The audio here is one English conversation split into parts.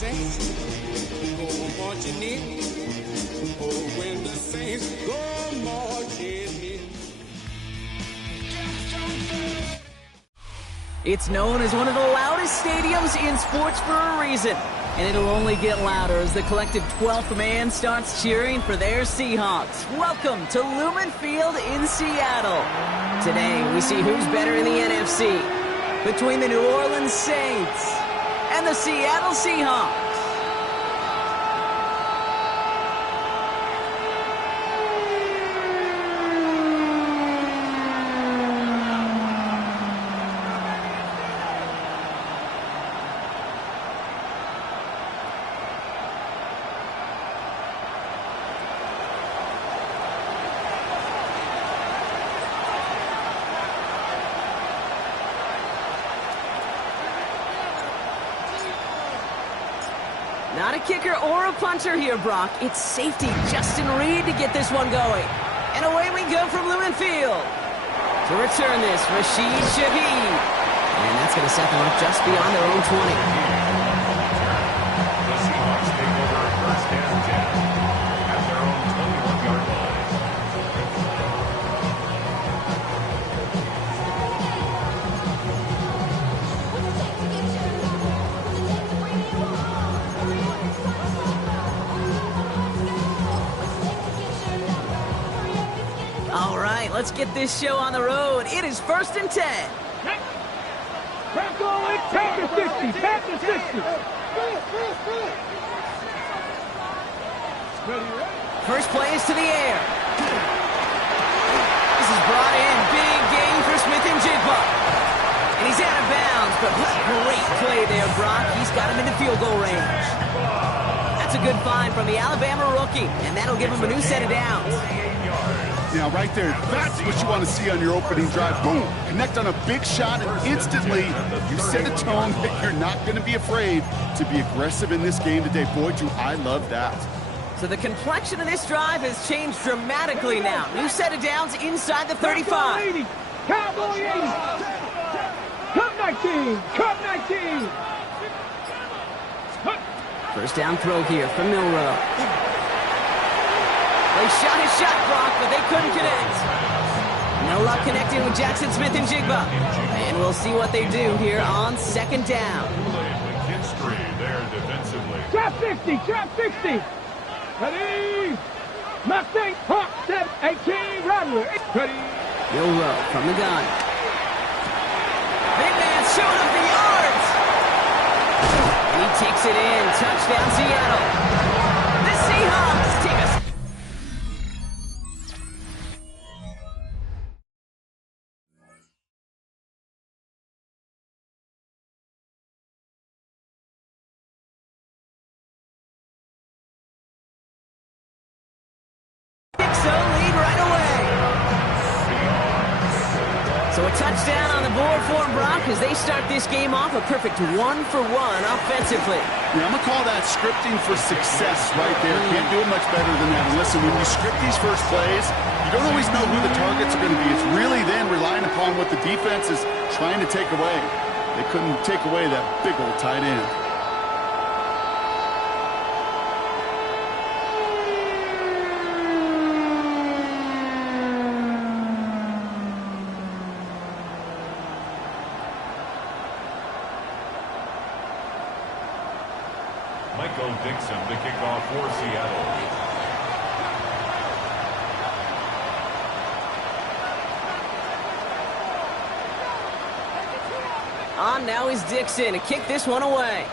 saints go marching in, oh, when the saints go marching in. It's known as one of the loudest stadiums in sports for a reason, and it'll only get louder as the collective 12th man starts cheering for their Seahawks. Welcome to Lumen Field in Seattle. Today, we see who's better in the NFC between the New Orleans Saints and the Seattle Seahawks. Not a kicker or a punter here, Brock. It's safety Justin Reed to get this one going. And away we go from Lumen Field. To return this, Rashid Shaheed. And that's going to set them up just beyond their own 20. The Seahawks take over first and 10 at their own 21-yard line. All right, let's get this show on the road. It is first and 10. Back going, back to 60, back to 60. First play is to the air. This is brought in. Big gain for Smith-Njigba. And he's out of bounds, but what a great play there, Brock. He's got him into field goal range. That's a good find from the Alabama rookie, and that'll give him a new set of downs. Now, right there, that's what you want to see on your opening drive. Boom! Connect on a big shot, and instantly you set a tone that you're not going to be afraid to be aggressive in this game today. Boy, do I love that. So the complexion of this drive has changed dramatically now. New set of downs inside the 35. Cowboy 80. Cup 19. Cup 19. First down throw here from Milroe. They shot his shot, Brock, but they couldn't connect. No luck connecting with Jackson Smith-Njigba. And we'll see what they do here on second down. Trap 60, trap 60. Ready? Mustang, Hawk, 7, 18, Rattler. Ready? Milroe from the gun. Big man showing up the yards. And he takes it in. Touchdown, Seattle. The Seahawks take us. Lead right away. So a touchdown on the board for Brock as they start this game off a perfect 1-for-1 offensively. Yeah, I'm going to call that scripting for success right there. Can't do it much better than that. And listen, when you script these first plays, you don't always know who the targets are going to be. It's really then relying upon what the defense is trying to take away. They couldn't take away that big old tight end. Michael Dixon, the kickoff for Seattle. On now is Dixon to kick this one away.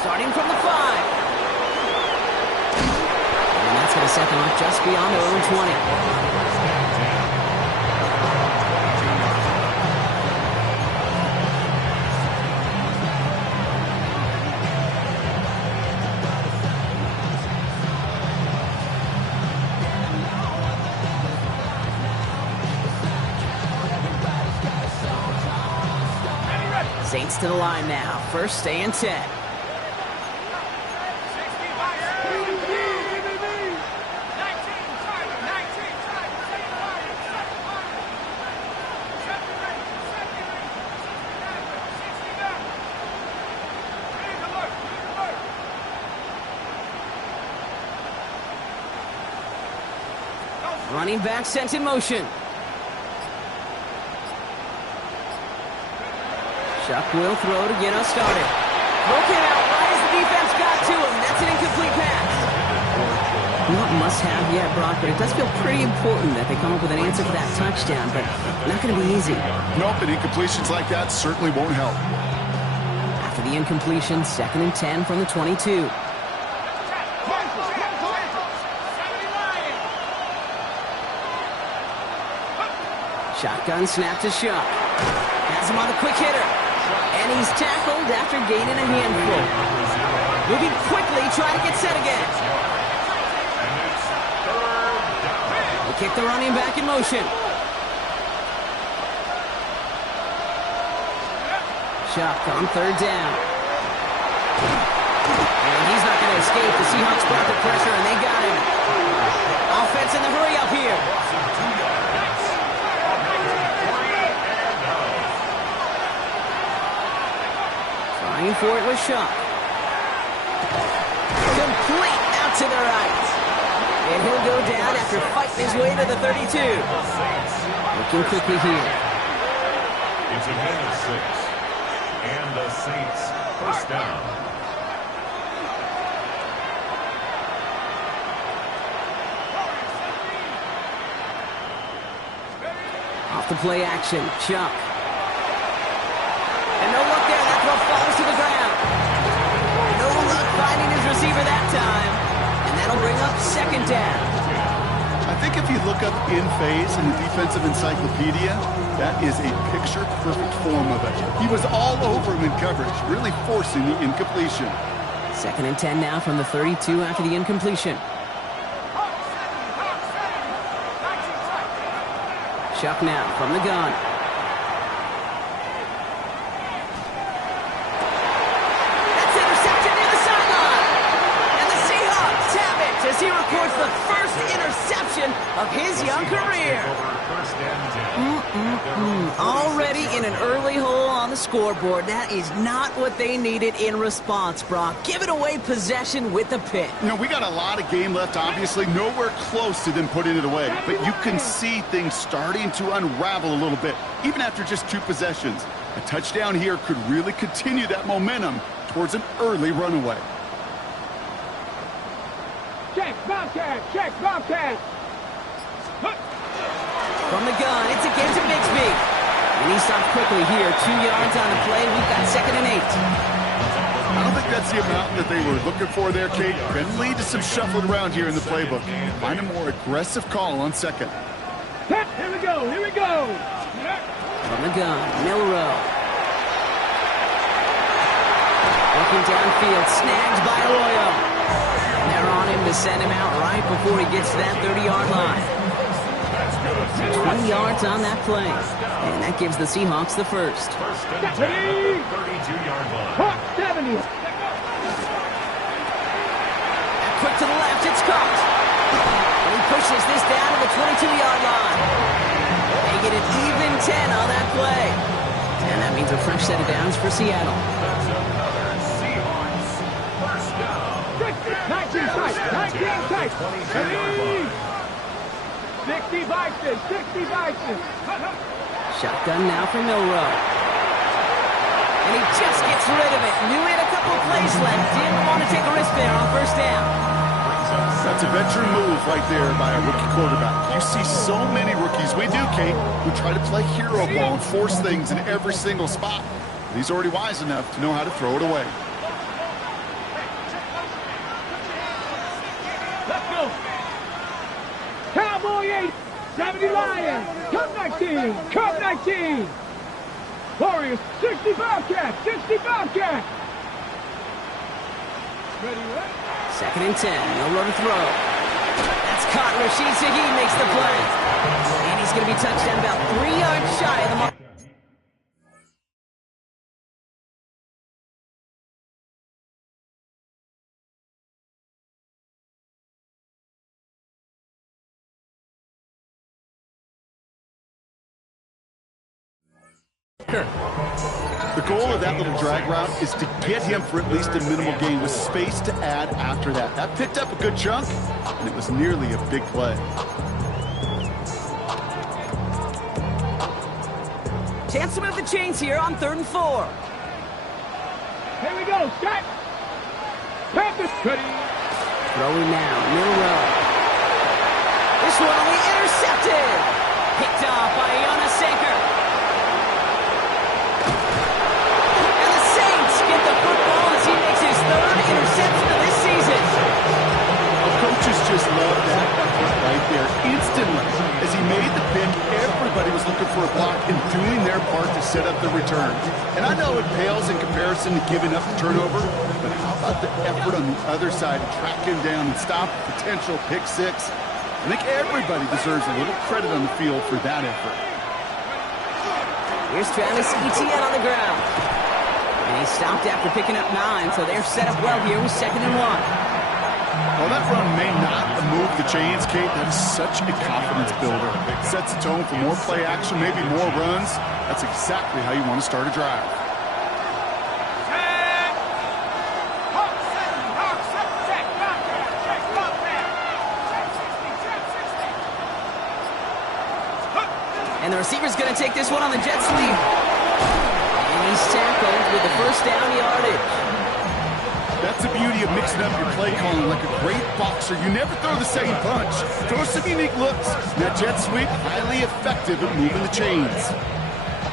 Starting from the 5. And that's going to set them up just beyond their own 20. Saints to the line now. First and 10. Running back sent in motion. Chuck will throw to get us started. Broken out right as the defense got to him. That's an incomplete pass. Not must-have yet, Brock, but it does feel pretty important that they come up with an answer for that touchdown, but not going to be easy. Nope, and incompletions like that certainly won't help. After the incompletion, 2nd and 10 from the 22. Shotgun snap to Shuck. Has him on the quick hitter. And he's tackled after gaining a handful. Moving quickly, trying to get set again. They kick the running back in motion. Shuck on 3rd down. And he's not going to escape. The Seahawks brought the pressure, and they got him. Offense in the hurry up here. Trying for it with Shuck. Complete out to the right. And he'll go down after fighting his way to the 32. Looking quickly here. It's a gain of 6. And the Saints first down. Off the play action, Chuck. And no look there, that throw falls to the ground. No luck finding his receiver that time. And that'll bring up 2nd down. I think if you look up in phase in the defensive encyclopedia, that is a picture-perfect form of it. He was all over him in coverage, really forcing the incompletion. 2nd and 10 now from the 32 after the incompletion. Chuck now from the gun. That's intercepted near the sideline. And the Seahawks have it as he records the first interception of his young career. Already in an early hole on the scoreboard. That is not what they needed in response, Brock. Giving away possession with a pick. You know, we got a lot of game left, obviously. Nowhere close to them putting it away. But you can see things starting to unravel a little bit, even after just 2 possessions. A touchdown here could really continue that momentum towards an early runaway. Check, Bobcat, check, Bobcat. From the gun, it's again to Bigsby. And he stopped quickly here. 2 yards on the play. We've got 2nd and 8. I don't think that's the amount that they were looking for there, Kate. Can lead to some shuffling around here in the playbook. Find a more aggressive call on 2nd. Here we go, here we go. From the gun, Milrow. Looking downfield, snagged by Arroyo. And they're on him to send him out right before he gets to that 30-yard line. 20 yards on that play. And that gives the Seahawks the first. 32-yard line. 70. Quick to the left, it's caught. And he pushes this down to the 22-yard line. They get an even 10 on that play. And that means a fresh set of downs for Seattle. That's another Seahawks first down. 19 sites, 19 sites. 22-yard line. 60 Bison, 60 Bison. Shotgun now for Milrow. And he just gets rid of it. Knew he had a couple of plays left. Didn't want to take a risk there on 1st down. That's a veteran move right there by a rookie quarterback. You see so many rookies, we do, Kate, who try to play hero ball and force things in every single spot. He's already wise enough to know how to throw it away. Let's go. Cowboy 8, 70 Lions, Cup 19, Cup 19. Warriors, 60 Bobcats, 60 Bobcats. Ready, right? 2nd and 10, Milrow to throw. That's caught. Rashid Shaheed makes the play. And he's going to be touched down about 3 yards shy of the mark. The goal of that little drag route is to get him for at least a minimal gain with space to add after that. That picked up a good chunk, and it was nearly a big play. Chance to move the chains here on 3rd and 4. Here we go. Set. Panthers. Ready. Throwing now, Milroe. This one only intercepted. Picked off by Jonas Sanker. And the Saints get the football as he makes his 3rd interception of this season. Coaches just love that effort right there. Instantly, as he made the pick, everybody was looking for a block and doing their part to set up the return. And I know it pales in comparison to giving up the turnover, but how about the effort on the other side to track him down and stop a potential pick six? I think everybody deserves a little credit on the field for that effort. Here's Travis Etienne on the ground. And he stopped after picking up 9, so they're set up well here with 2nd and 1. While that run may not move the chains, Kate, that is such a confidence builder. It sets the tone for more play action, maybe more runs. That's exactly how you want to start a drive. And the receiver's going to take this one on the jet sweep. And he's tackled with the 1st down yardage. That's the beauty of mixing up your play calling. Like a great boxer, you never throw the same punch. Throw some unique looks. That jet sweep, highly effective at moving the chains.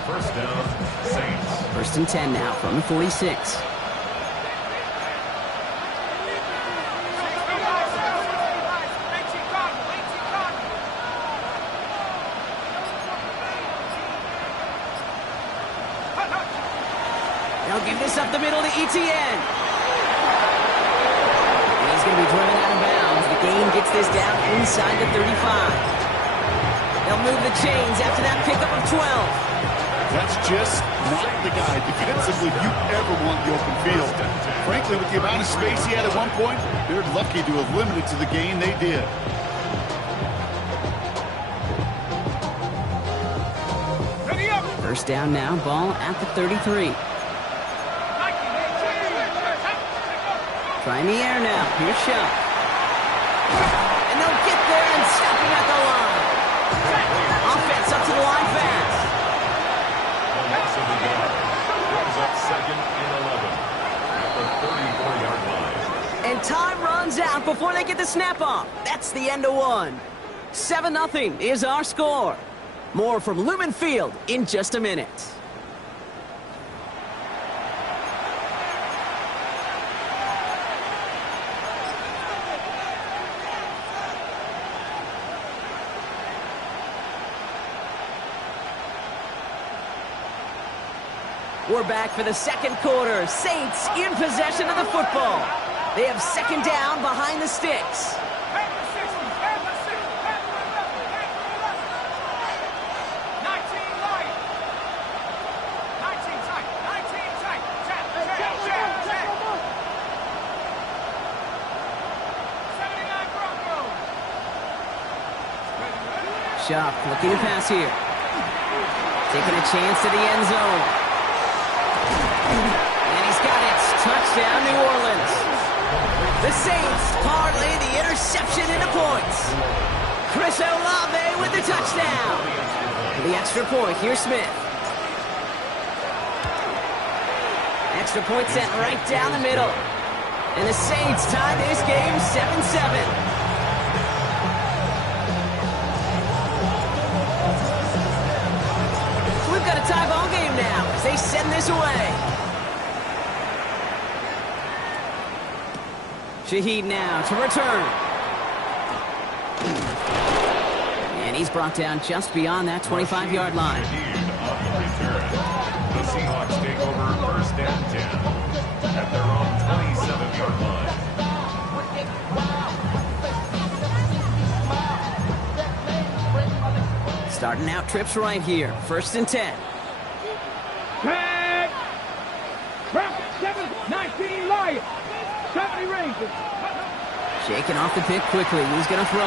1st down, Saints. 1st and 10 now from the 46. They'll give this up the middle to Etienne. He's going to be driven out of bounds. The gain gets this down inside the 35. They'll move the chains after that pickup of 12. That's just not the guy defensively you ever want the open field. Frankly, with the amount of space he had at one point, they're lucky to have limited to the gain they did. Ready up. 1st down now, ball at the 33. Trying the air now. Here's Shelf. And they'll get there and stop him at the line. Offense up to the line fast. A loss of the yard. Brings up 2nd and 11 at the 34-yard line. And time runs out before they get the snap off. That's the end of 1. 7-0 is our score. More from Lumen Field in just a minute. We're back for the 2nd quarter. Saints in possession of the football. They have 2nd down behind the sticks. Sharp looking to pass here. Taking a chance to the end zone. And he's got it. Touchdown, New Orleans. The Saints parlay the interception into points. Chris Olave with the touchdown. For the extra point, here's Smith. Extra point sent right down the middle. And the Saints tie this game 7-7. We've got a tie ball game now as they send this away. Shaheed now to return. And he's brought down just beyond that 25-yard line. The Seahawks take over 1st and 10 at their own 27-yard line. Starting out trips right here. 1st and 10. Tag. 7-19 Lions. 70 Rangers. Shaking off the pick quickly. He's going to throw.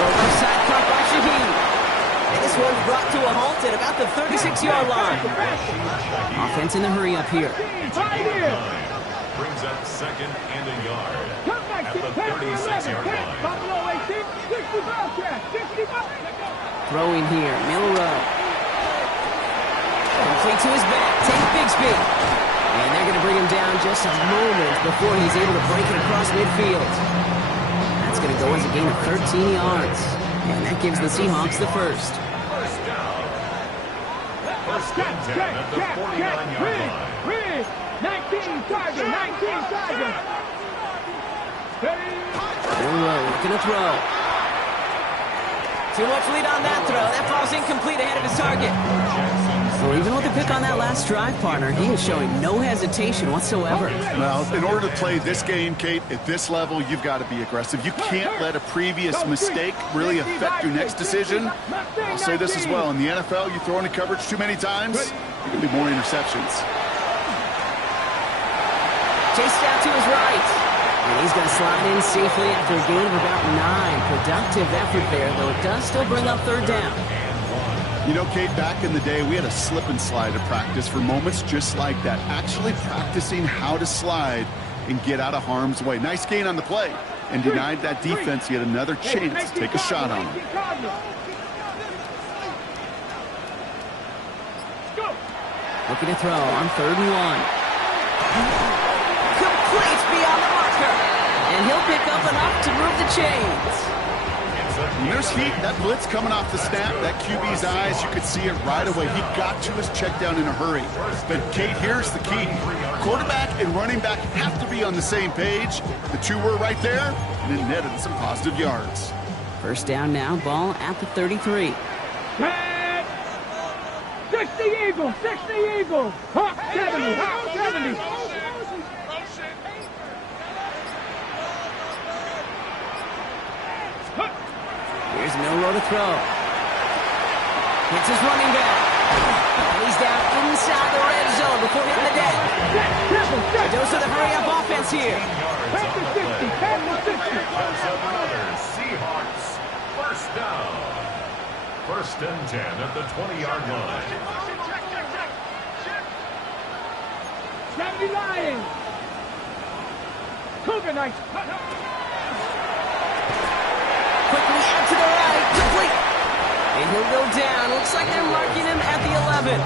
Left side caught by Shaheed. And this one's brought to a halt at about the 36-yard line. Offense in the hurry up here. Brings up 2nd and a yard at the 36-yard line. Throwing here, Milroe. Quickly to his back. Take Bigsby. And they're going to bring him down just a moment before he's able to break it across midfield. That's going to go as a gain of 13 yards. And that gives the Seahawks the first. First down. First and 10 at the 49-yard line. Reed, 19 Tiger, 19 Tiger. Looking to throw. Too much lead on that throw. That ball's incomplete ahead of his target. Well, even with the pick on that last drive, partner, he is showing no hesitation whatsoever. Well, in order to play this game, Kate, at this level, you've got to be aggressive. You can't let a previous mistake really affect your next decision. I'll say this as well. In the NFL, you throw into coverage too many times, there can be more interceptions. Chased out to his right. And he's going to slide in safely after a gain of about 9. Productive effort there, though it does still bring up third down. You know, Kate, back in the day, we had a slip and slide at practice for moments just like that. Actually practicing how to slide and get out of harm's way. Nice gain on the play. And denied that defense yet another chance to take a shot on him. Looking to throw on 3rd and 1. Complete beyond the marker. And he'll pick up enough to move the chains. And there's heat. That blitz coming off the snap. That QB's eyes, you could see it right away. He got to his check down in a hurry. But, Kate, here's the key. Quarterback and running back have to be on the same page. The two were right there, and it netted some positive yards. First down now, ball at the 33. 60 Eagles, 60 Eagles. Hawk 70, Hawk 70. Here's Milroe to throw. Hits his running back. And he's down inside the red zone before hitting the deck. A dose of the hurry-up offense here. Back to 60, back to 60. Another Seahawks first down. First and 10 at the 20-yard line. 70 Lions. Cougar Knights. Quickly out to the right, complete. And he'll go down. Looks like they're marking him at the 11.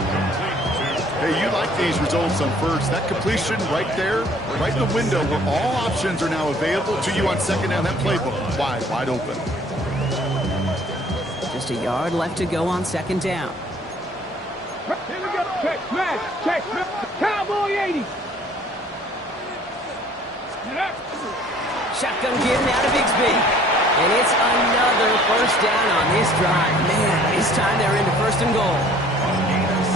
Hey, you like these results on first. That completion right there, right in the window where all options are now available to you on second down. That playbook wide open. Just a yard left to go on second down. Here we go. Check, smash. Cowboy 80. Shotgun give now to Bigsby. And it's another first down on this drive. Man, this time they're into first and goal.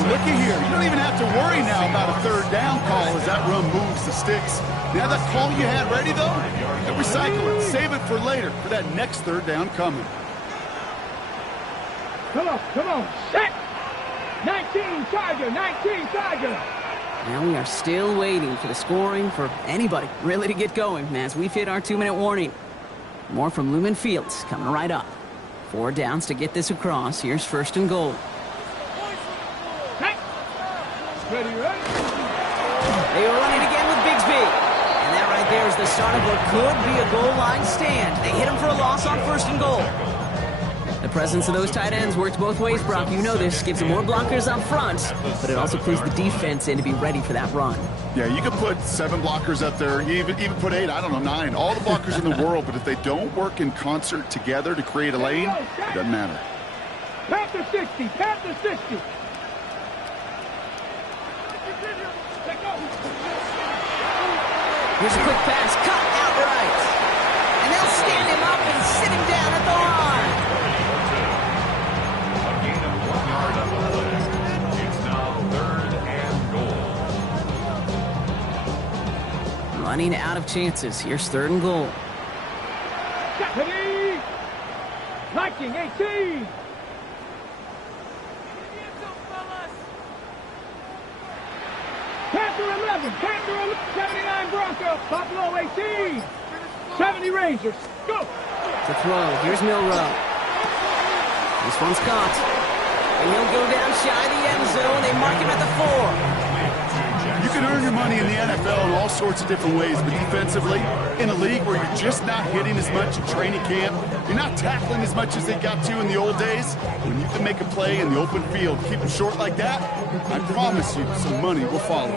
Looky here. You don't even have to worry now about a third down call as that run moves the sticks. Now that call you had ready, though, you recycle it. Save it for later for that next third down coming. Come on. Set. 19 Tiger, 19 Tiger. Now we are still waiting for the scoring for anybody really to get going as we've hit our 2-minute warning. More from Lumen Fields coming right up. 4 downs to get this across. Here's first and goal. Ready. They are running again with Bigsby. And that right there is the start of what could be a goal line stand. They hit him for a loss on first and goal. The presence of those tight ends works both ways, Brock. You know this. Gives them more blockers up front, but it also clues the defense in to be ready for that run. Yeah, you could put 7 blockers up there. You even put 8, I don't know, 9. All the blockers in the world, but if they don't work in concert together to create a lane, it doesn't matter. Panther 60, Panther 60. Here's a quick pass, cut outright. And they'll stand him up and sit him down at the line. A gain of 1 yard on the play. It's now third and goal. Running out of chances. Here's third and goal. Ready. Liking 18. Panther 11, Panther 11, 79 Broncos, Buffalo 18, 70 Rangers, go! To throw, here's Milroe. This one's caught. And he'll go down shy of the end zone. They mark him at the 4. You can can earn your money in the NFL in all sorts of different ways, but defensively, in a league where you're just not hitting as much in training camp, you're not tackling as much as they got to in the old days, when you can make a play in the open field, keep them short like that, I promise you some money will follow.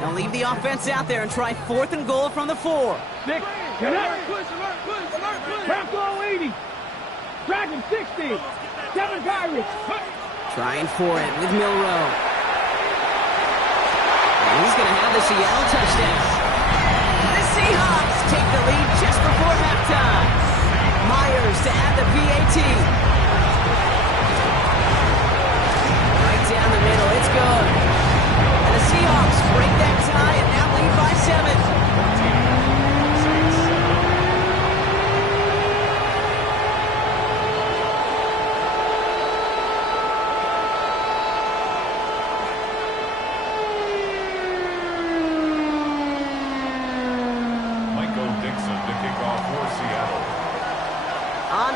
Now leave the offense out there and try 4th and goal from the 4. 6, get up. Bronco 80. Dragon 60. 7 Pirates. Trying for it with Milroe. And he's going to have the Seattle touchdown. The Seahawks take the lead just before halftime. Myers to add the PAT. Right down the middle, it's good. And the Seahawks break that tie and now lead by 7.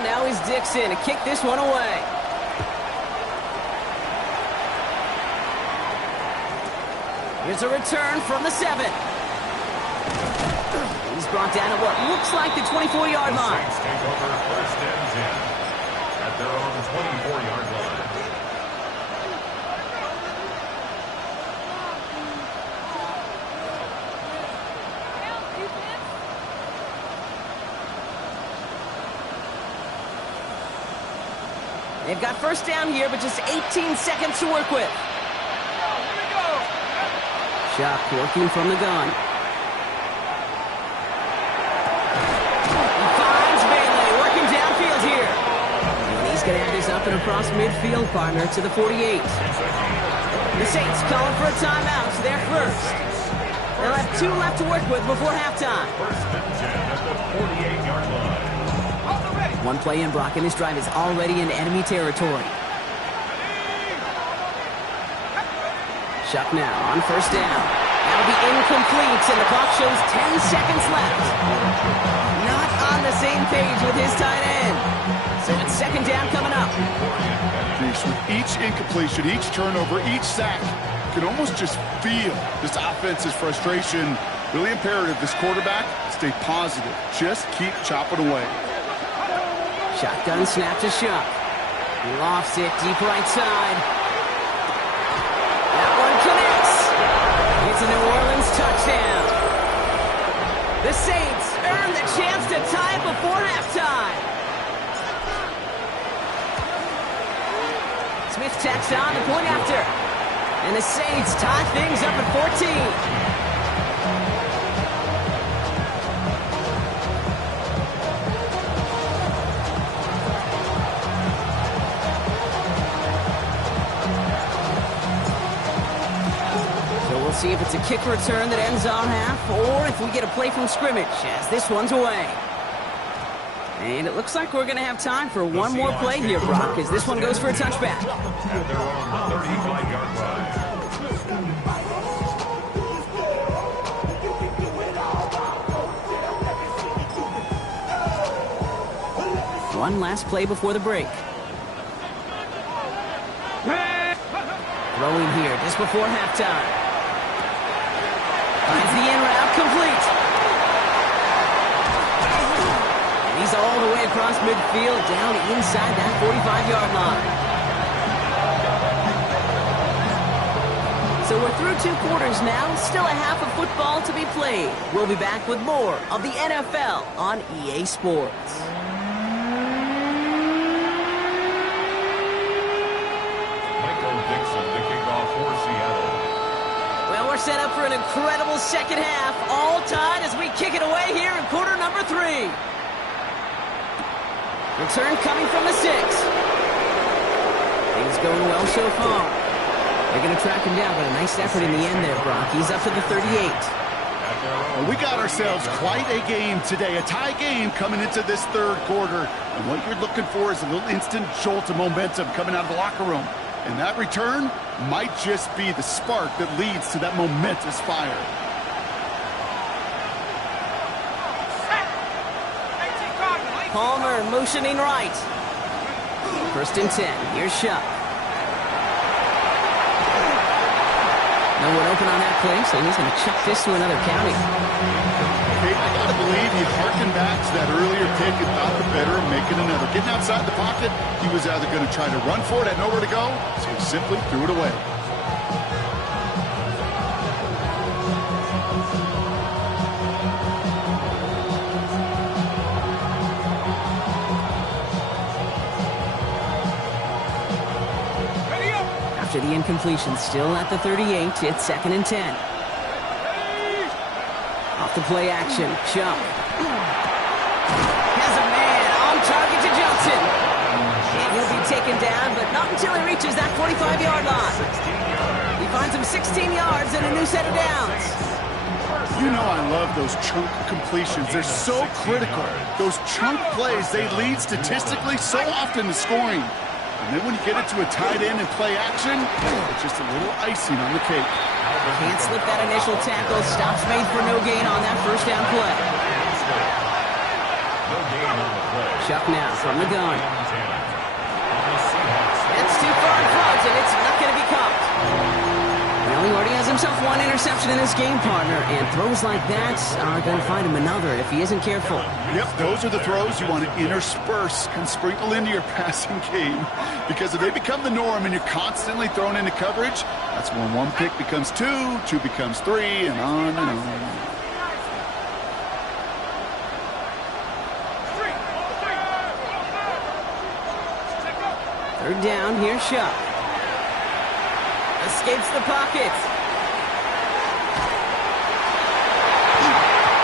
Now is Dixon to kick this one away. Here's a return from the 7. He's brought down at what looks like the 24-yard line. Saints take over 1st and 10 at their own 24-yard line. They've got 1st down here, but just 18 seconds to work with. Shock working from the gun. He finds Bailey working downfield here. And he's going to have this up and across midfield, partner, to the 48. The Saints calling for a timeout, so they're first. They'll have 2 left to work with before halftime. 1st and 10 at the 48-yard line. One play in, Brock, and this drive is already in enemy territory. Shuck now on 1st down. That'll be incomplete, and the clock shows 10 seconds left. Not on the same page with his tight end. So it's 2nd down coming up. With each incompletion, each turnover, each sack, you can almost just feel this offense's frustration. Really imperative, this quarterback, stay positive. Just keep chopping away. Shotgun snap to Shuck. He lofts it deep right side. That one connects. It's a New Orleans touchdown. The Saints earn the chance to tie it before halftime. Smith tacks on the point after. And the Saints tie things up at 14. See if it's a kick return that ends on half, or if we get a play from scrimmage as this one's away. And it looks like we're going to have time for one more play here, Brock, as this one goes for a touchback. At their own 35-yard line. One last play before the break. Throwing here just before halftime. Finds the in route complete. And he's all the way across midfield, down inside that 45-yard line. So we're through 2 quarters now, still a half of football to be played. We'll be back with more of the NFL on EA Sports. Michael Dixon to kick off for Seattle. Well, we're set up for an incredible second half, all tied as we kick it away here in quarter number 3. Return coming from the 6. Things going well so far. They're going to track him down, but a nice effort in the end there, Brock. He's up to the 38. Well, we got ourselves quite a game today, a tie game coming into this 3rd quarter. And what you're looking for is a little instant jolt of momentum coming out of the locker room. And that return might just be the spark that leads to that momentous fire. Palmer motioning right. 1st and 10. Here's Shuck. No one open on that play, so he's going to chuck this to another county. Okay, I got to believe he harkened back to that earlier pick and thought the better and make it another. Getting outside the pocket, he was either going to try to run for it, had nowhere to go, so he simply threw it away. After the incompletion, still at the 38, it's 2nd and 10. Off the play action, Chuck. Has a man on target to Johnson. And he'll be taken down, but not until he reaches that 45-yard line. He finds him 16 yards and a new set of downs. You know I love those chunk completions. They're so critical. Those chunk plays, they lead statistically so often to scoring. And then when you get it to a tight end and play action, it's just a little icing on the cake. Can't slip that initial tackle. Stops made for no gain on that first down play. Chuck now from the gun. That's too far in front, and it's not going to be caught. Well, he already has himself one interception in this game, partner, and throws like that are going to find him another if he isn't careful. Yep, those are the throws you want to intersperse and sprinkle into your passing game, because if they become the norm and you're constantly thrown into coverage, that's when one pick becomes two, two becomes three, and on and on. Third down, here's Chuck. Escapes the pocket.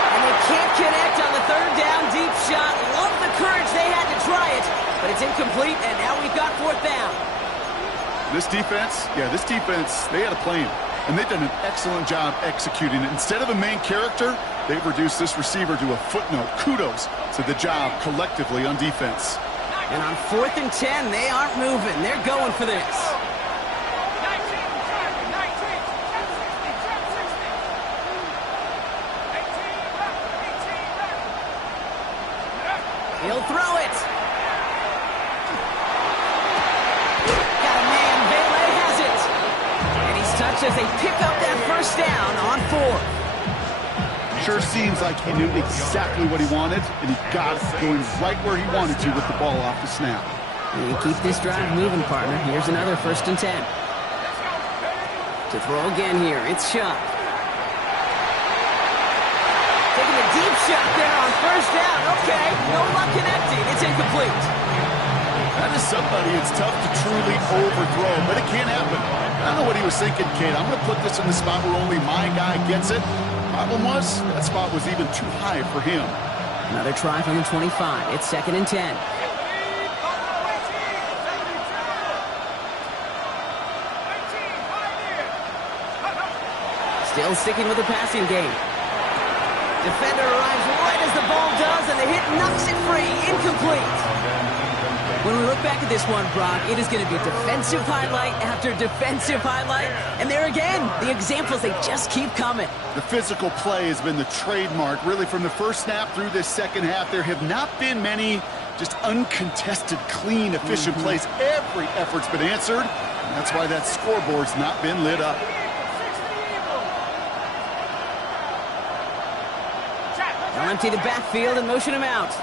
And they can't connect on the third down deep shot. Love the courage they had to try it, but it's incomplete, and now we've got 4th down. This defense, they had a plan, and they've done an excellent job executing it. Instead of a main character, they've reduced this receiver to a footnote. Kudos to the job collectively on defense. And on 4th and 10, they aren't moving. They're going for this. He'll throw it. Got a man. Vele has it. And he's touched as they pick up that first down on 4th. Sure seems like he knew exactly what he wanted, and he got it going right where he wanted to with the ball off the snap. You keep this drive moving, partner. Here's another 1st and 10. To throw again here, it's Chuck. Taking a deep shot there on 1st down. Okay, no luck connecting. It's incomplete. That is somebody it's tough to truly overthrow, but it can happen. I don't know what he was thinking, kid. I'm going to put this in the spot where only my guy gets it. Problem was, that spot was even too high for him. Another try from the 25. It's 2nd and 10. Still sticking with the passing game. Defender arrives right as the ball does, and the hit knocks it free. Incomplete. When we look back at this one, Brock, it is going to be defensive highlight after defensive highlight. And there again, the examples, they just keep coming. The physical play has been the trademark, really, from the first snap through this second half. There have not been many just uncontested, clean, efficient plays. Every effort's been answered, and that's why that scoreboard's not been lit up. They'll empty the backfield and motion him out.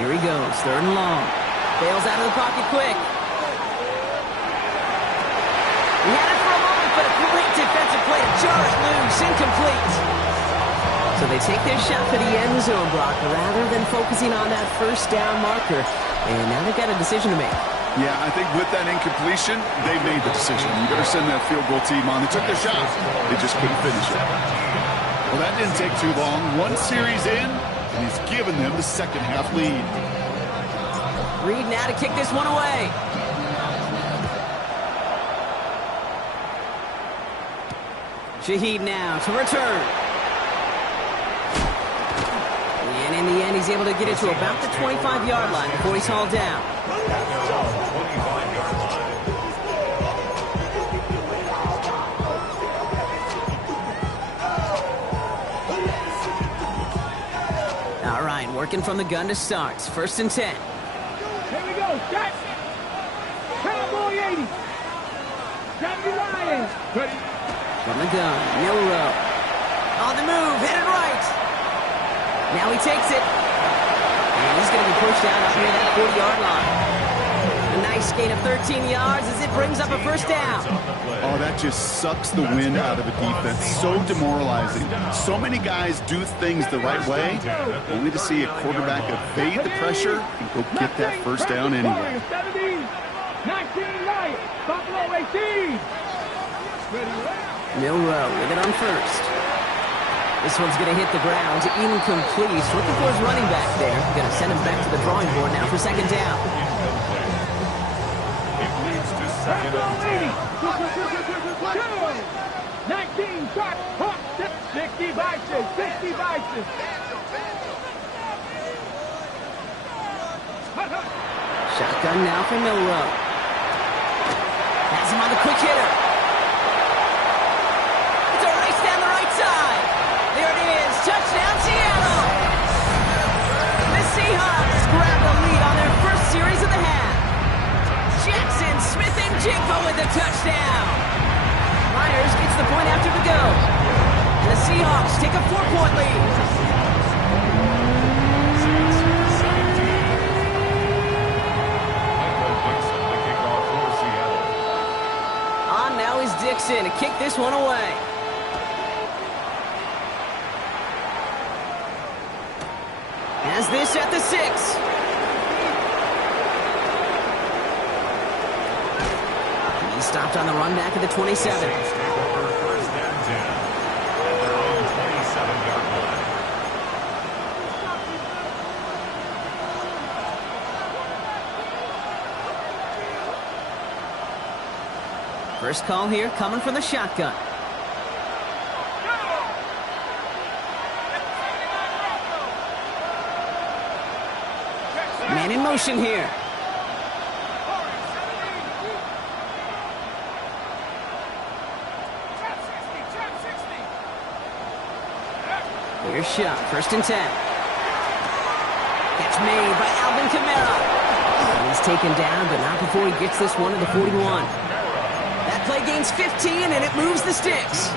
Here he goes, 3rd and long. Bails out of the pocket quick. He had it for a moment, but a great defensive play to jar it loose, incomplete. So they take their shot for the end zone, Brock, rather than focusing on that first down marker. And now they've got a decision to make. Yeah, I think with that incompletion, they made the decision. You better send that field goal team on. They took their shot. They just couldn't finish it. Well, that didn't take too long. One series in, and he's given them the second half lead. Reed now to kick this one away. Shaheed now to return. And in the end, he's able to get it to about the 25-yard line before he's hauled down. Working from the gun to start. 1st and 10. Here we go. Shot. Cowboy 80. Johnny Ryan. Ready. From the gun, Milroe. On the move, headed right. Now he takes it. And he's going to be pushed out up near that 40-yard line. A nice gain of 13 yards as it brings up a 1st down. Oh, that just sucks the wind out of a defense. So demoralizing. So many guys do things the right way, only to see a quarterback evade the pressure and go get that 1st down anyway. 17, 19 right. Buffalo 18. Milroe with it on 1st. This one's going to hit the ground. Incomplete. Looking for his running back there. Going to send him back to the drawing board now for 2nd down. It leads to 2nd and 10. 19 shot. 60 vices. 60 vices. Shotgun now for Milroe. Has him on the quick hitter. It's a race down the right side. There it is. Touchdown, Seattle. The Seahawks grab the lead on their 1st series of the half. Jackson, Smith, and Jigba with the touchdown. Myers gets the point after the go. And the Seahawks take a 4-point lead. On now is Dixon to kick this one away. Has this at the 6. He stopped on the run back at the 27. 1st and 10. At their own 27-yard line. First call here coming from the shotgun. Man in motion here. Here's shot. 1st and 10. Catch made by Alvin Kamara. And he's taken down, but not before he gets this one to the 41. That play gains 15, and it moves the sticks.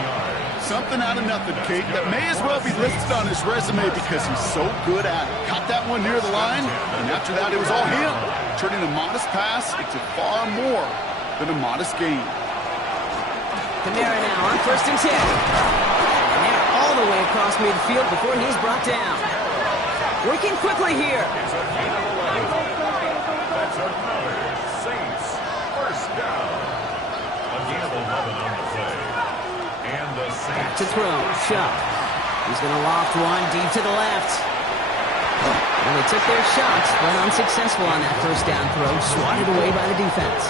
Something out of nothing, Kate, that may as well be listed on his resume because he's so good at it. Caught that one near the line, and after that it was all him, turning a modest pass into far more than a modest gain. Kamara now on 1st and 10. And they're all the way across midfield before he's brought down. Working quickly here. It's a gain of 11. That's another Saints 1st down. A gain of 11 on the play. And the Saints Back to throw. Shuck. He's going to loft one deep to the left. And they took their shots, but unsuccessful on that 1st down throw. Swatted away by the defense.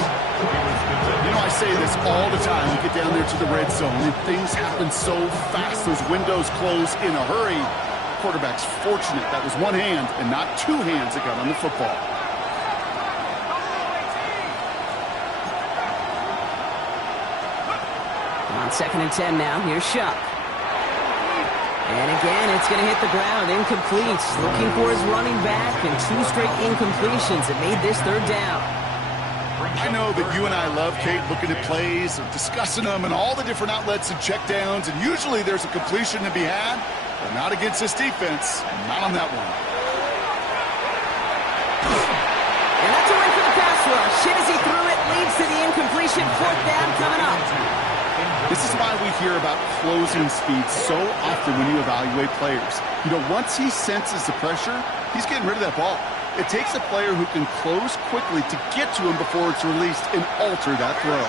You know, I say this all the time. We get down there to the red zone, and things happen so fast. Those windows close in a hurry. Quarterback's fortunate that was one hand and not 2 hands that got on the football. On 2nd and 10 now, here's Shuck. And again, it's going to hit the ground, incomplete. Looking for his running back, and 2 straight incompletions that made this 3rd down. I know that you and I love, Kate, looking at plays, and discussing them, and all the different outlets and checkdowns, and usually there's a completion to be had, but not against this defense, not on that one. And that's a win for the pass rush. Hit as he threw it, leads to the incompletion. 4th down coming up. This is why we hear about closing speed so often when you evaluate players. You know, once he senses the pressure, he's getting rid of that ball. It takes a player who can close quickly to get to him before it's released and alter that throw.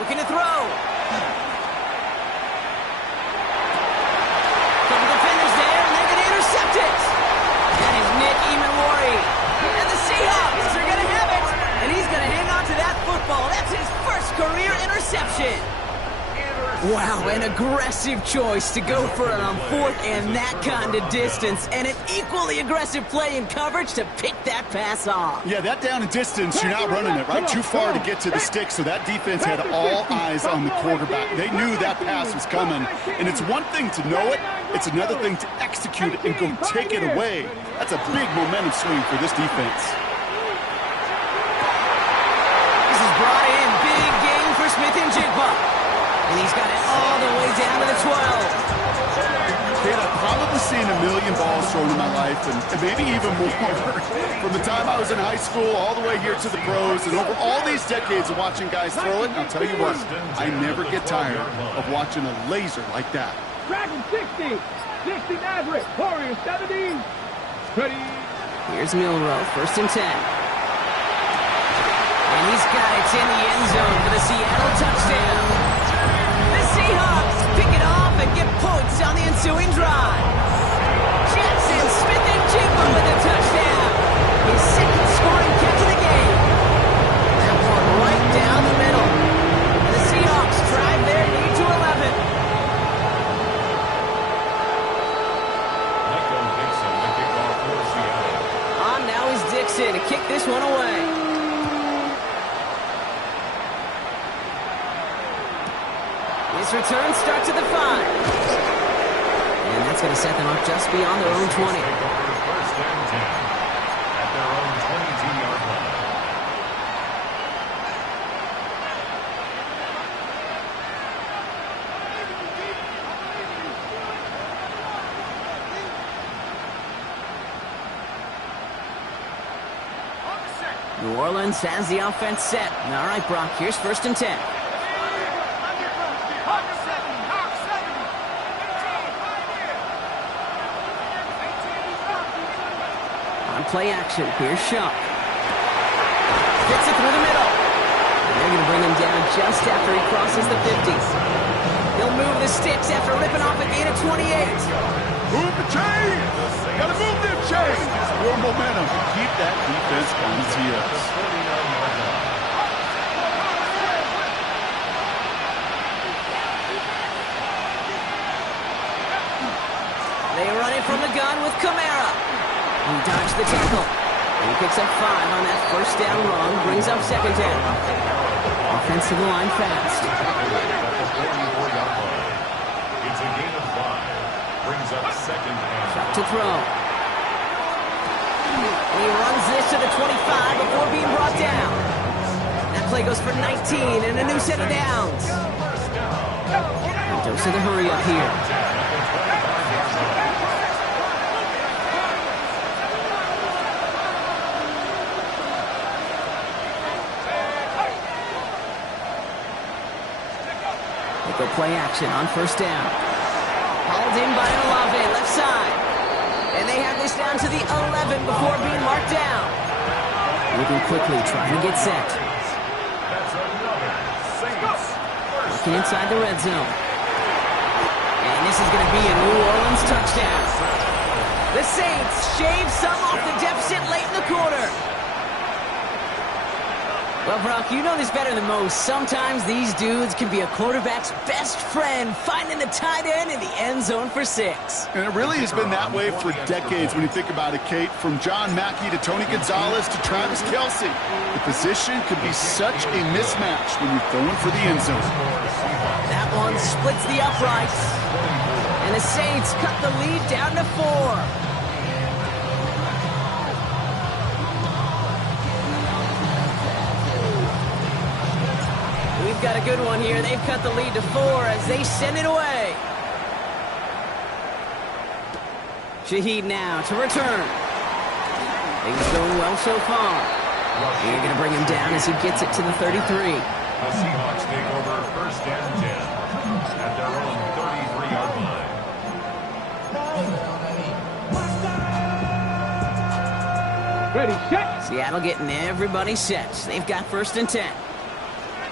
Looking to throw. Couple defenders there, and they're going to intercept it. That is Nick Emanwari. And the Seahawks are going to have it. And he's going to hang on to that football. That's his first career interception. Wow, an aggressive choice to go for it on 4th and that kind of distance, and an equally aggressive play in coverage to pick that pass off. Yeah, that down and distance, you're not running it right too far to get to the stick, so that defense had all eyes on the quarterback. They knew that pass was coming, and it's one thing to know it, it's another thing to execute it and go take it away. That's a big momentum swing for this defense. This is brought in. Big game for Smith-Njigba. And he's got it all the way down to the 12. Kate, I've probably seen a million balls thrown in my life, and maybe even more. From the time I was in high school all the way here to the pros, and over all these decades of watching guys throw it, I'll tell you what, I never get tired of watching a laser like that. Dragon 60, 60 Maverick, Warriors 70. Ready. Here's Milroe, 1st and 10. And he's got it in the end zone for the Seattle touchdown. The Seahawks pick it off and get points on the ensuing drive. Jackson Smith-Njigba with a touchdown. His 2nd scoring catch of the game. That one right down the middle. And the Seahawks drive their lead to 11. Michael Dixon to kick off for Seattle. On now is Dixon to kick this one away. This return starts at the 5. And that's going to set them up just beyond their own 20. 1st and 10 at their own 22-yard line. New Orleans has the offense set. All right, Brock, here's 1st and 10. Play action. Here's Shock. Fits it through the middle. And they're going to bring him down just after he crosses the 50. He'll move the sticks after ripping off a gain of 28. Move the chain! Gotta move them chains! More momentum to keep that defense on its heels. They run it from the gun with Kamara. He dodged the tackle. He picks up 5 on that 1st down run, brings up 2nd down. Offensive line fast. At the 44-yard line. It's a gain of 5. Brings up 2nd and Shot to throw. And he runs this to the 25 before being brought down. That play goes for 19 and a new set of downs. Dose of the hurry up here. Go play action on 1st down. Hauled in by Olave, left side. And they have this down to the 11 before being marked down. Moving quickly, trying to get set. that's another Saints. Looking inside the red zone. And this is going to be a New Orleans touchdown. The Saints shave some off the deficit late in the quarter. Well, Brock, you know this better than most. Sometimes these dudes can be a quarterback's best friend, finding the tight end in the end zone for 6. And it really has been that way for decades when you think about it, Kate. From John Mackey to Tony Gonzalez to Travis Kelce. The position could be such a mismatch when you're throwing for the end zone. That one splits the uprights. And the Saints cut the lead down to 4. We've got a good one here. They've cut the lead to 4 as they send it away. Shaheed now to return. Things going well so far. They're going to bring him down as he gets it to the 33. The Seahawks take over 1st and 10 at their own 33-yard line. Ready, set. Seattle getting everybody set. They've got 1st and 10.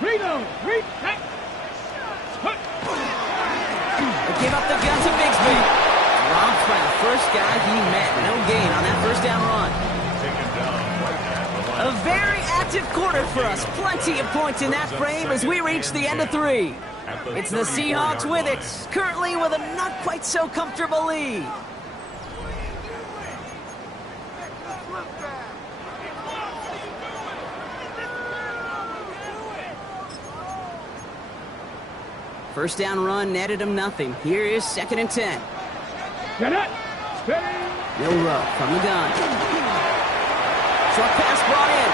Reno, reach, set. They give up the gun to Bigsby. Robbed by the first guy he met. No gain on that 1st down run. Taken down right at the line. A very active quarter for us. Plenty of points in that frame as we reach the end of 3. It's the Seahawks with it, currently with a not quite so comfortable lead. First down run netted him nothing. Here is 2nd and 10. Get it. Steady. Milroe from the gun. Short pass brought in.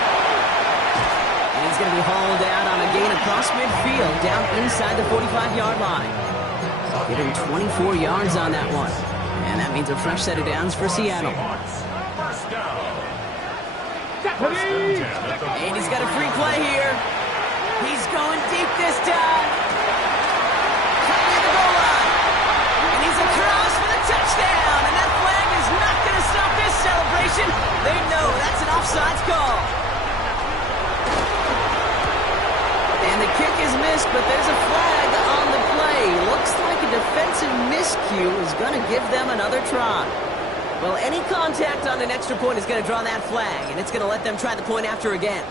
And he's going to be hauled out on a gain across midfield, down inside the 45-yard line. Getting 24 yards on that one. And that means a fresh set of downs for Seattle. First down. And he's got a free play here. He's going deep this time. Across for the touchdown, and that flag is not going to stop this celebration. They know that's an offsides call. And the kick is missed, but there's a flag on the play. Looks like a defensive miscue is going to give them another try. Well, any contact on an extra point is going to draw that flag, and it's going to let them try the point after again.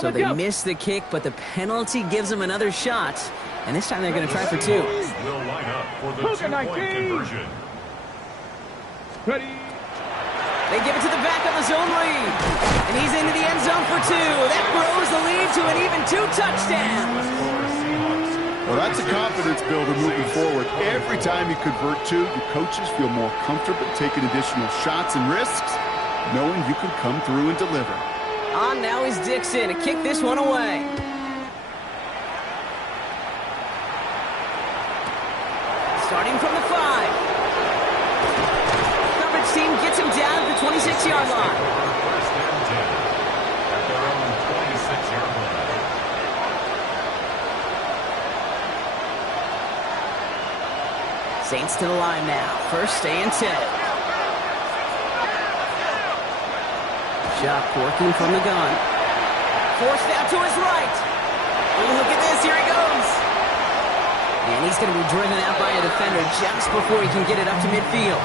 So they miss the kick, but the penalty gives them another shot. And this time they're going to try for 2. Will line up for the 2-point conversion. Ready. They give it to the back of the zone lead. And he's into the end zone for 2. That grows the lead to an even 2 touchdowns. Well, that's a confidence builder moving forward. Every time you convert 2, your coaches feel more comfortable taking additional shots and risks, knowing you can come through and deliver. On now is Dixon to kick this one away. Starting from the 5. Coverage team gets him down at the 26-yard line. First and 10 at their own 26-yard line. Saints to the line now. First and 10. Chuck working from the gun. Forced out to his right. Oh, look at this. Here he goes. And he's going to be driven out by a defender just before he can get it up to midfield.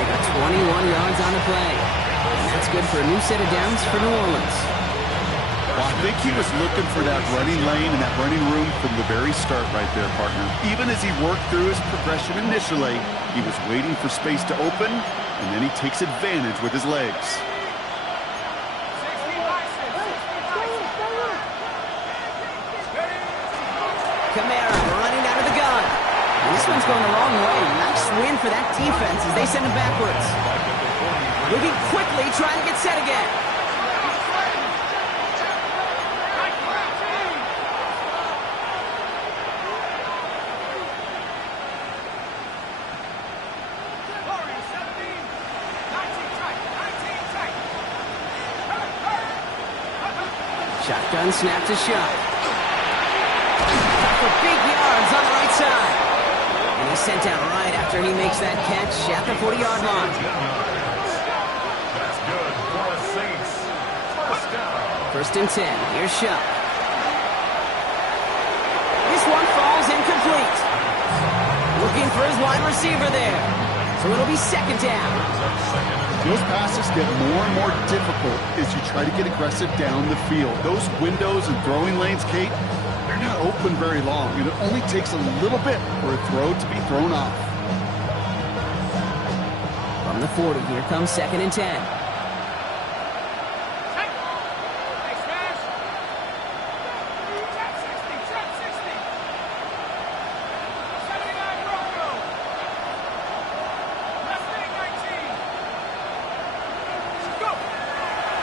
They got 21 yards on the play. And that's good for a new set of downs for New Orleans. Well, I think he was looking for that running lane and that running room from the very start right there, partner. Even as he worked through his progression initially, he was waiting for space to open, and then he takes advantage with his legs. Kamara running out of the gun. And this one's going the wrong way. Nice win for that defense as they send him backwards. Moving quickly, trying to get set again. Shotgun snap to shot. For big yards on the right side. And he's sent out right after he makes that catch at the 40-yard line. That's good for the Saints. First down. First and 10. Here's Shuck. This one falls incomplete. Looking for his wide receiver there. So it'll be 2nd down. Those passes get more and more difficult as you try to get aggressive down the field. Those windows and throwing lanes, Kate, they're not open very long, and it only takes a little bit for a throw to be thrown off. From the 40, here comes 2nd and 10.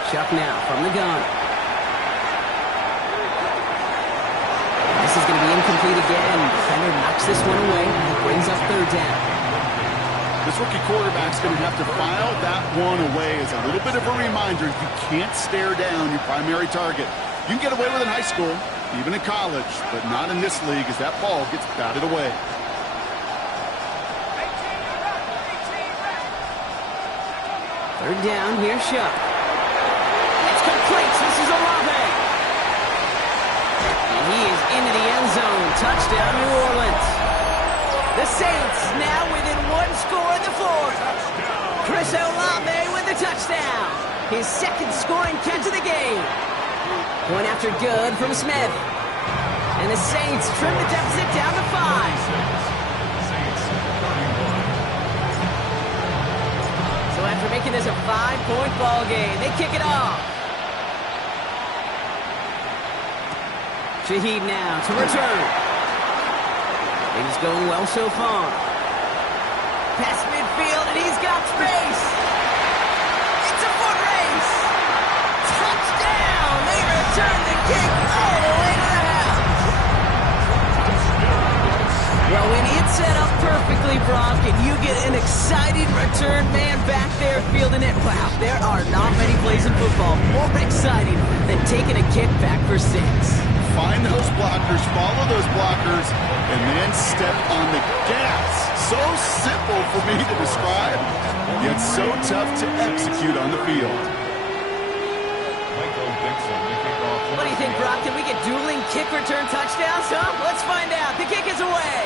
Chuck now from the gun. This is going to be incomplete again. Defender knocks this one away. Brings up 3rd down. This rookie quarterback's going to have to file that one away as a little bit of a reminder. You can't stare down your primary target. You can get away with it in high school, even in college, but not in this league as that ball gets batted away. Third down, here's Shuck. It's complete. This is Olave. And he is into the end zone. Touchdown, New Orleans. The Saints now within 1 score in the 4th. Chris Olave with the touchdown. His second scoring catch of the game. Point after good from Smith. And the Saints trim the deficit down to 5. Saints 31. So after making this a 5-point ball game, they kick it off. Shaheed now to return. Things going well so far. Past midfield, and he's got space. It's a foot race. Touchdown! They return the kick all the way to the house. Well, when it's set up perfectly, Brock, and you get an exciting return man back there fielding it, wow, there are not many plays in football more exciting than taking a kick back for 6. Find those blockers, follow those blockers, and then step on the gas. So simple for me to describe, yet so tough to execute on the field. Michael Dixon to kick off. What do you think, Brock? Can we get dueling kick return touchdowns, huh? Let's find out. The kick is away.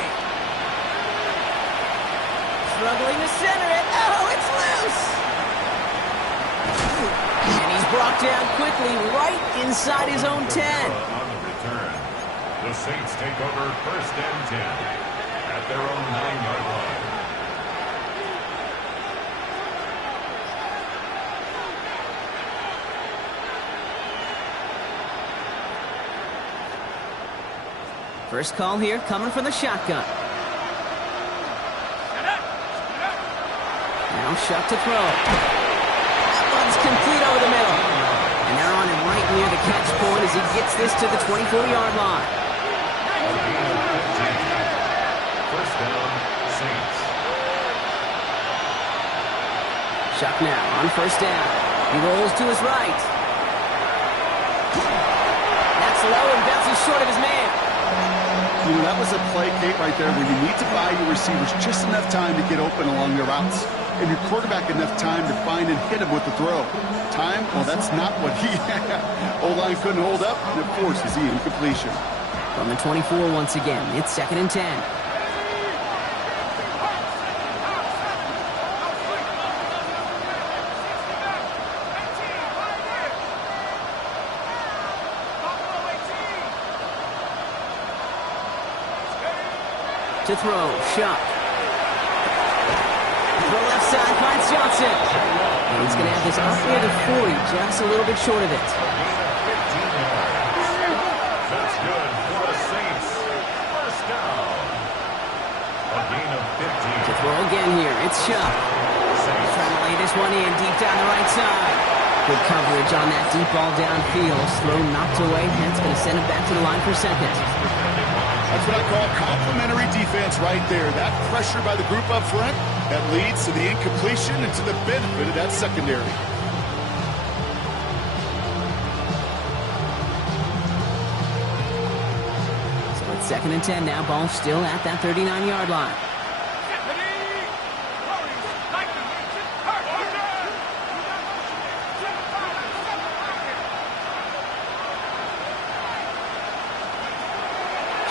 Struggling to center it. Oh, it's loose. And he's brought down quickly right inside his own 10. On the return, the Saints take over 1st and 10 at their own 9-yard line. First call here coming from the shotgun. Now Shuck to throw. That one's complete over the middle. And they're on him right near the catch point as he gets this to the 24-yard line. First down, Saints. Shuck now on first down. He rolls to his right. That's low and bounces short of his man. You know, that was a play, Kate, right there where you need to buy your receivers just enough time to get open along their routes. And your quarterback enough time to find and hit him with the throw. Time? Well, that's not what he had. O-line couldn't hold up, and it forces the incompletion. From the 24 once again, it's 2nd and 10. To throw, Shuck. Throw left side, finds Johnson. And he's going to have this up near the 40, just a little bit short of it. That's good for the Saints. First down. A gain of 15. To throw again here, it's Shuck. Trying to lay this one in deep down the right side. Good coverage on that deep ball downfield. Throw knocked away. That's going to send him back to the line for 2nd. That's what I call complementary defense right there. That pressure by the group up front, that leads to the incompletion and to the benefit of that secondary. So it's 2nd and 10 now. Ball still at that 39-yard line.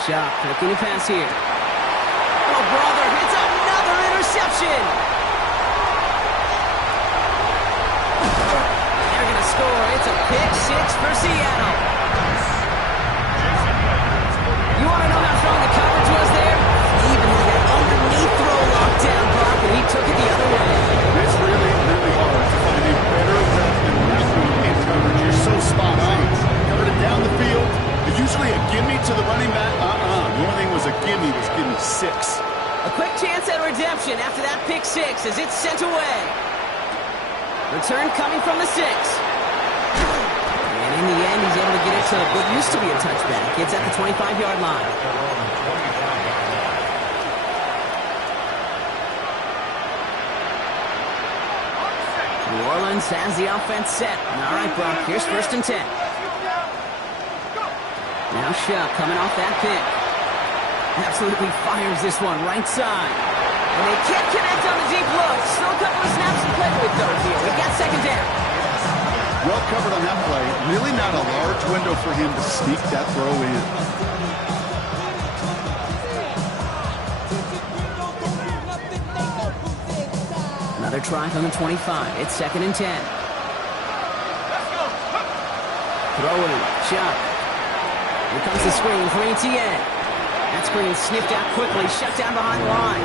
Shuck looking to pass here. Oh, brother, it's another interception. They're going to score. It's a pick 6 for Seattle. You want to know how strong the coverage was there? Even with that underneath throw lockdown block, and he took it the other way. It's really, really hard to find a better rep than that in coverage. You're so spot on. Covered it down the field. Usually a gimme to the running back. The only thing was a gimme was gimme 6. A quick chance at redemption after that pick 6 as it's sent away. Return coming from the 6. And in the end, he's able to get it to what used to be a touchback. It's at the 25-yard line. New Orleans has the offense set. All right, Brock, here's 1st and 10. Now Shuck coming off that pick. Absolutely fires this one right side. And they can't connect on the deep look. Still a couple of snaps to play with, though, here. We got 2nd down. Well covered on that play. Really not a large window for him to sneak that throw in. Another try from the 25. It's 2nd and 10. Throwing, shot. Here comes the screen for Etienne. That screen sniffed out quickly, shut down behind the line.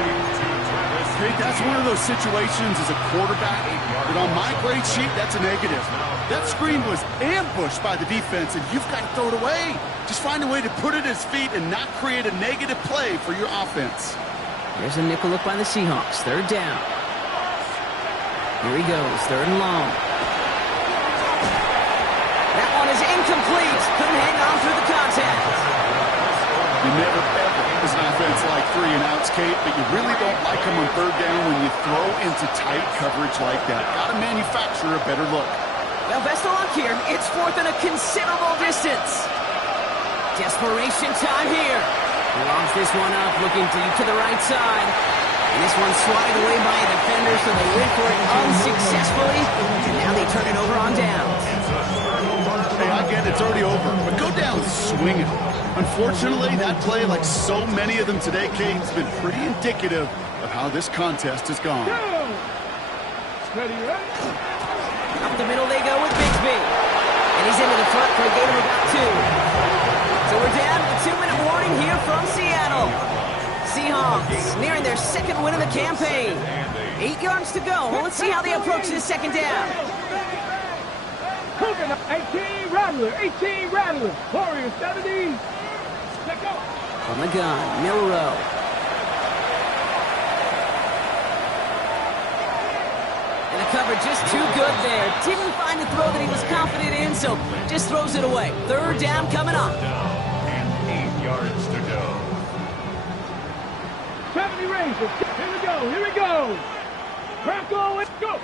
Okay, that's one of those situations as a quarterback that on my grade sheet, that's a negative. That screen was ambushed by the defense, and you've got to throw it away. Just find a way to put it at his feet and not create a negative play for your offense. Here's a nickel look by the Seahawks. 3rd down. Here he goes, 3rd and long. That one is incomplete. Couldn't hang on through the contact. You never ever, as an offense, like 3-and-outs, Kate, but you really don't like them on 3rd down when you throw into tight coverage like that. Got to manufacture a better look. Well, best of luck here. It's 4th and a considerable distance. Desperation time here. Lobs this one up, looking deep to the right side. And this one swatted away by a defender, so they went for it unsuccessfully. And now they turn it over on downs. Hey, I get it, it's already over, but go down swinging. Unfortunately, that play, like so many of them today, Kate, has been pretty indicative of how this contest has gone. Ready, ready? Up the middle they go with Bigsby. And he's into the front for a gain of about 2. So we're down to a 2-minute warning here from Seattle. Seahawks nearing their 2nd win of the campaign. 8 yards to go. Well, let's see how they approach this 2nd down. 18 Rattler, 18 Rattler. Warriors 70. Let go. From the gun, Milrow. And the cover just too good there. Didn't find the throw that he was confident in, so just throws it away. 3rd down coming up. And 8 yards to go. 70 Rangers. Here we go, here we go. Bronco, let's go.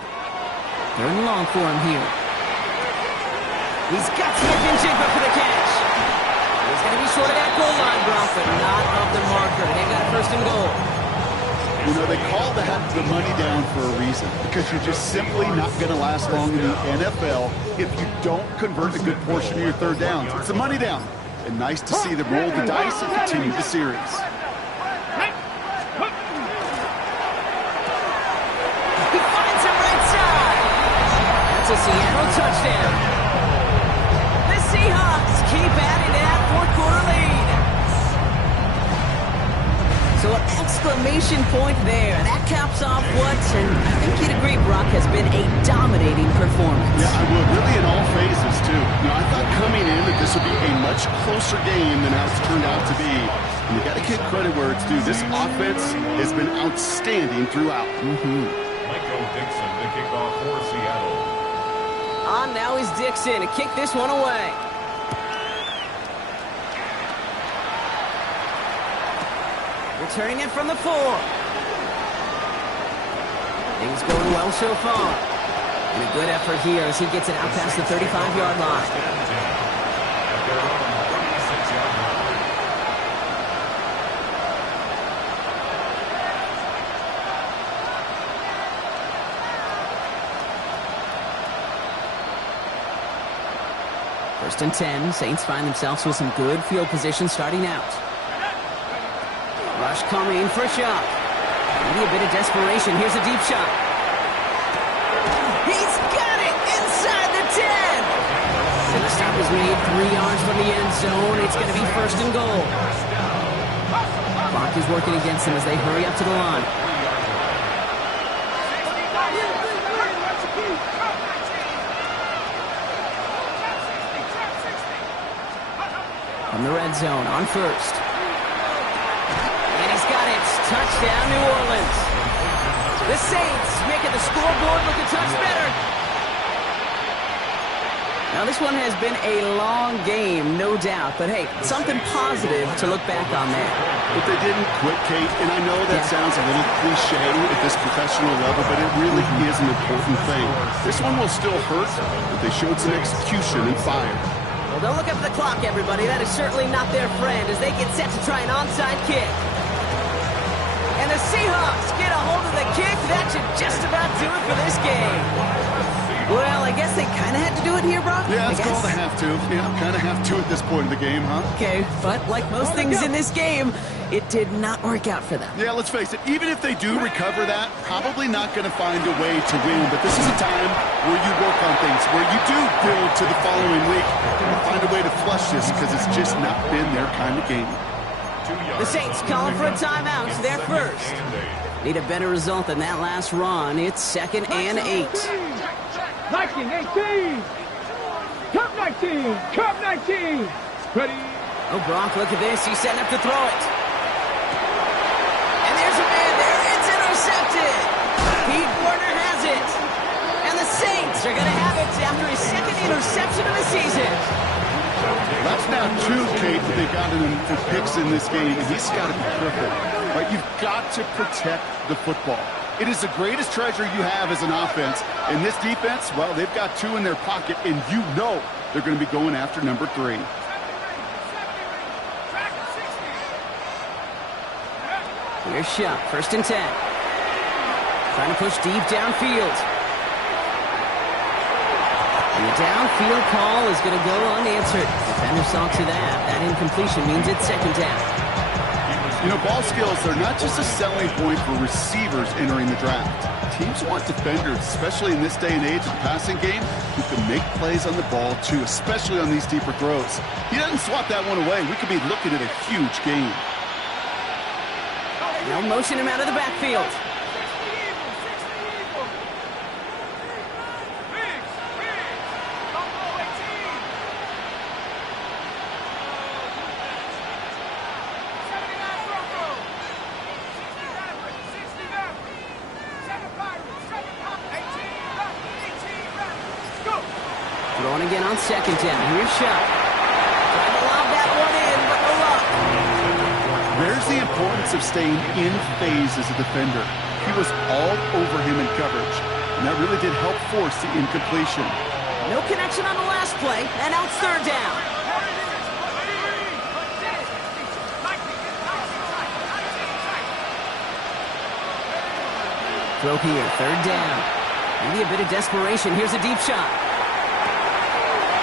3rd and long for him here. He's got Smith-Njigba for the catch. He's going to be short of that goal line, Bronco, not of the marker. They've got a 1st and goal. You know, they call that the money down for a reason, because you're just simply not going to last long in the NFL if you don't convert a good portion of your 3rd downs. It's a money down. And nice to see them roll the dice and continue the series. He finds him right side. That's a Seattle touchdown. The Seahawks keep adding to that 4th quarter lead. So an exclamation point there. That caps off what, and I think you'd agree, Brock, has been a dominating performance. Yeah, I would. Really in all phases, too. You know, I thought coming in that this would be a much closer game than how it's turned out to be. And you got to give credit where it's due. This offense has been outstanding throughout. Michael Dixon, the kickoff for Seattle. On now is Dixon to kick this one away. Returning it from the 4. Things going well so far. And a good effort here as he gets it out past the 35-yard line. First and 10, Saints find themselves with some good field position starting out. Rush coming for a shot. Maybe a bit of desperation. Here's a deep shot. He's got it inside the 10. The stop is made 3 yards from the end zone. It's going to be 1st and goal. Clock is working against them as they hurry up to the line. From the red zone on 1st. And he's got it. Touchdown, New Orleans. The Saints making the scoreboard look a touch better. Now, this one has been a long game, no doubt. But, hey, something positive to look back on there. But they didn't quit, Kate, and I know that sounds a little cliche at this professional level, but it really is an important thing. This one will still hurt, but they showed some execution and fire. Well, don't look up at the clock, everybody. That is certainly not their friend as they get set to try an onside kick. And the Seahawks get a hold of the kick. That should just about do it for this game. Well, I guess guess they kind of had to do it here, Brock? Yeah, it's called a have to. Yeah, kind of have to at this point in the game, huh? Okay, but like most things in this game, it did not work out for them. Yeah, let's face it, even if they do recover that, probably not going to find a way to win. But this is a time where you work on things, where you do build to the following week and find a way to flush this because it's just not been their kind of game. The Saints calling for a timeout. They're first. Need a better result than that last run. It's 2nd and 8. 19, 18. Cup 19. Cup 19. Ready. Oh, Brock, look at this. He's setting up to throw it. And there's a man there. It's intercepted. Pete Werner has it. And the Saints are going to have it after his 2nd interception of the season. That's now 2, Kate, that they got in for picks in this game, and he's got to be careful. Right? You've got to protect the football. It is the greatest treasure you have as an offense. And this defense, well, they've got 2 in their pocket, and you know they're going to be going after number 3. Here's Shuck, 1st and 10. Trying to push deep downfield. And the downfield call is going to go unanswered. Defender saw to that. That incompletion means it's 2nd down. You know, ball skills are not just a selling point for receivers entering the draft. Teams want defenders, especially in this day and age of the passing game, who can make plays on the ball too, especially on these deeper throws. He doesn't swat that one away. We could be looking at a huge game. Now motion him out of the backfield. Throwing again on 2nd down. Here's Shuck. Trying to lob that one in, but no luck. There's the importance of staying in phase as a defender. He was all over him in coverage, and that really did help force the incompletion. No connection on the last play, and now it's 3rd down. Throw here, 3rd down. Maybe a bit of desperation. Here's a deep shot.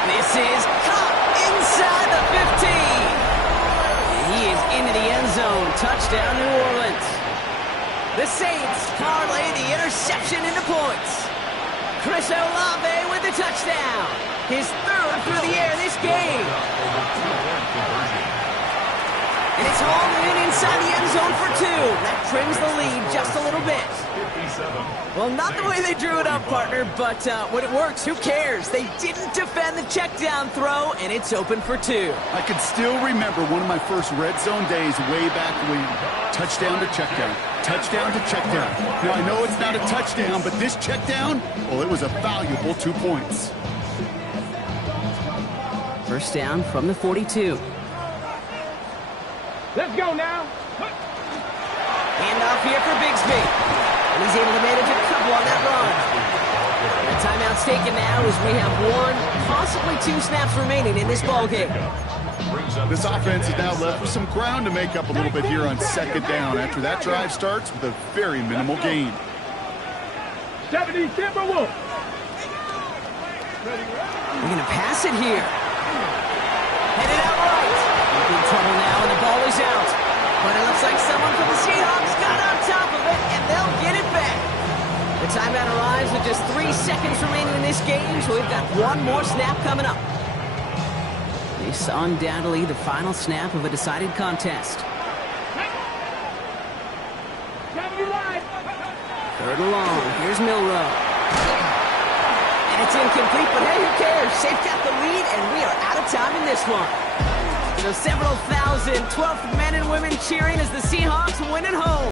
This is caught inside the 15. And he is into the end zone. Touchdown, New Orleans. The Saints parlay the interception into points. Chris Olave with the touchdown. His 3rd through the air this game. And it's hauled in inside the end zone for 2. That trims the lead just a little bit. Well, not the way they drew it up, partner, but when it works, who cares? They didn't defend the check down throw, and it's open for 2. I can still remember one of my first red zone days way back when touchdown to check down, touchdown to check down. Now, I know it's not a touchdown, but this check down, well, it was a valuable 2 points. 1st down from the 42. Let's go now. Hand off here for Bigsby. And he's able to manage a couple on that run. The timeout's taken now as we have 1, possibly 2 snaps remaining in this ballgame. This offense is now left with some ground to make up a little bit here on 2nd down after that drive starts with a very minimal gain. 70 Timberwolves. We're going to pass it here. Headed out right. In trouble now, and the ball is out. But it looks like someone from the Seahawks got on top of it, and they'll get it back. The timeout arrives with just 3 seconds remaining in this game, so we've got 1 more snap coming up. This undoubtedly the final snap of a decided contest. 3rd and long. Here's Milroe. And it's incomplete, but hey, who cares? They've got the lead, and we are out of time in this one. You know, several thousand 12th men and women cheering as the Seahawks win at home.